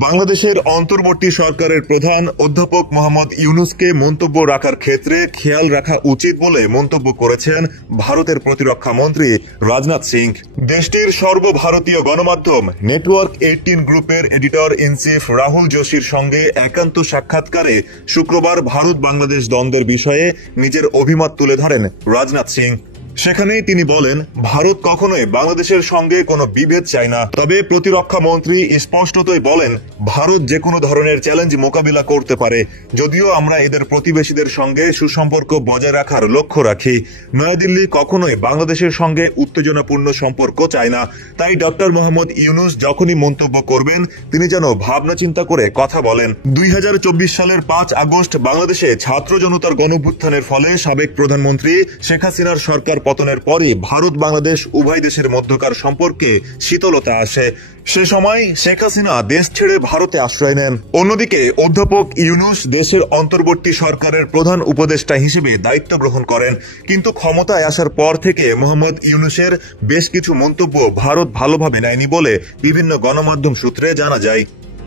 বাংলাদেশের অন্তর্বর্তী সরকারের প্রধান অধ্যাপক মোহাম্মদ ইউনূসকে মন্তব্য রাখার ক্ষেত্রে খেয়াল রাখা উচিত বলে মন্তব্য করেছেন ভারতের প্রতিরক্ষা মন্ত্রী রাজনাথ সিং। দেশটির সর্বভারতীয় গণমাধ্যম নেটওয়ার্ক 18 গ্রুপের এডিটর ইন চিফ রাহুল যোশীর সঙ্গে একান্ত সাক্ষাৎকারে শুক্রবার ভারত বাংলাদেশ দ্বন্দ্বের বিষয়ে নিজের অভিমত তুলে ধরেন রাজনাথ সিং। সেখানেই তিনি বলেন, ভারত কখনোই বাংলাদেশের সঙ্গে কোনো বিভেদ চায় না। তবে প্রতিরক্ষা মন্ত্রী স্পষ্টতই বলেন, ভারত যে কোনো ধরনের চ্যালেঞ্জ মোকাবিলা করতে পারে, যদিও আমরা এদের প্রতিবেশীদের সঙ্গে সুসম্পর্ক বজায় রাখার লক্ষ্য রাখি। নয়াদিল্লি কখনোই বাংলাদেশের সঙ্গে উত্তেজনাপূর্ণ সম্পর্ক চায় না। তাই ডক্টর মোহাম্মদ ইউনূস যখনই মন্তব্য করবেন, তিনি যেন ভাবনা চিন্তা করে কথা বলেন। 2024 সালের 5 আগস্ট বাংলাদেশে ছাত্র জনতার গণঅভ্যুত্থানের ফলে সাবেক প্রধানমন্ত্রী শেখ হাসিনার সরকার পতনের পরই ভারত বাংলাদেশ উভয় দেশের মধ্যকার সম্পর্কে শীতলতা আসে। সে সময় শেখ হাসিনা দেশ ছেড়ে ভারতে আশ্রয় নেন। অন্যদিকে অধ্যাপক ইউনূস দেশের অন্তর্বর্তী সরকারের প্রধান উপদেষ্টা হিসেবে দায়িত্ব গ্রহণ করেন। কিন্তু ক্ষমতায় আসার পর থেকে মোহাম্মদ ইউনূসের বেশ কিছু মন্তব্য ভারত ভালোভাবে নেয়নি বলে বিভিন্ন গণমাধ্যম সূত্রে জানা যায়।